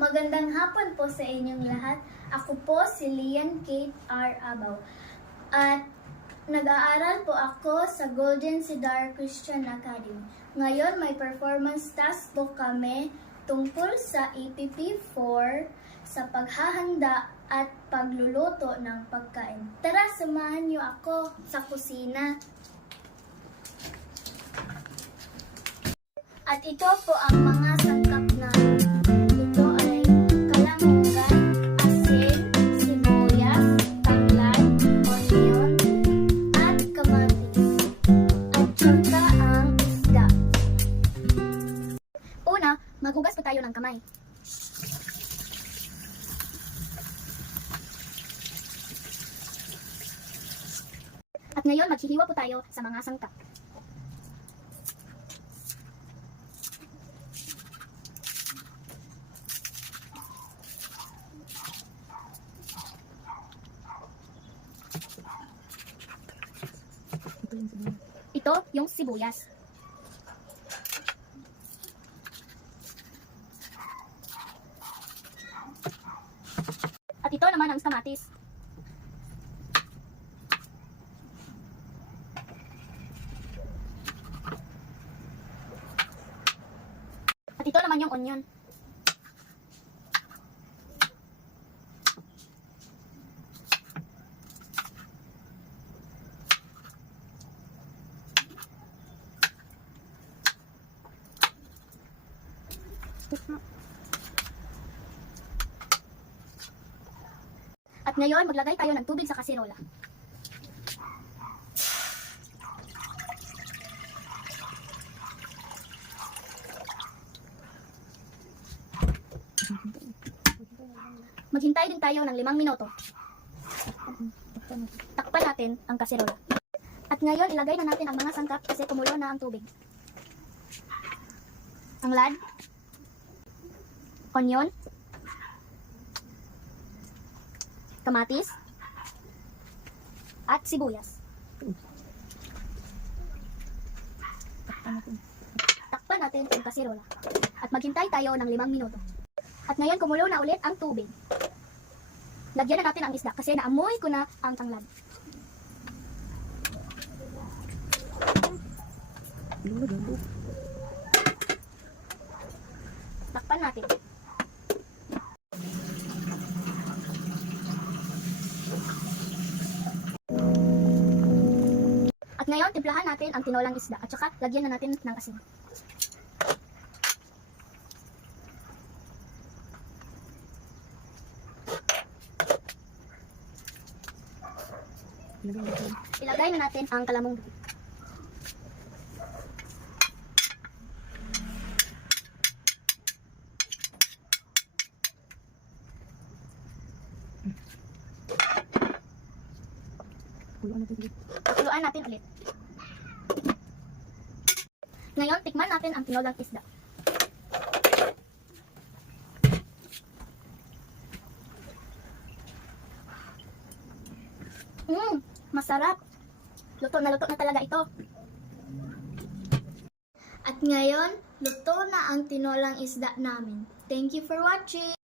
Magandang hapon po sa inyong lahat. Ako po si Lian Kate R. Abaw. At nag-aaral po ako sa Golden Cedar Christian Academy. Ngayon may performance task po kami tungkol sa EPP4 sa paghahanda at pagluluto ng pagkain. Tara, samahan niyo ako sa kusina. At ito po ang mga sangkap na ito ay kalamangan, asin, sibuyas, tanglad, onion, at kamatis. At saka ang isda. Una, maghugas po tayo ng kamay. At ngayon, maghihiwa po tayo sa mga sangkap. Ito yung sibuyas. At ito naman ang kamatis. At ito naman yung onion. At ngayon, maglagay tayo ng tubig sa kasirola. Maghintay din tayo ng 5 minuto. Takpan natin ang kasirola. At ngayon, ilagay na natin ang mga sangkap kasi kumulo na ang tubig. Tanglad, onion, kamatis, at sibuyas. Takpan natin ang kasirola. At maghintay tayo ng 5 minuto. At ngayon kumulo na ulit ang tubig. Lagyan na natin ang isda kasi naamoy ko na ang tanglad. Takpan natin. At ngayon, timplahan natin ang tinolang isda at saka lagyan na natin ng asin. Ilagay na natin ang kalamong dupi. Pakuluan natin ulit. Ngayon, tikman natin ang tinolang isda. Masarap. Luto na talaga ito. At ngayon, luto na ang tinolang isda namin. Thank you for watching!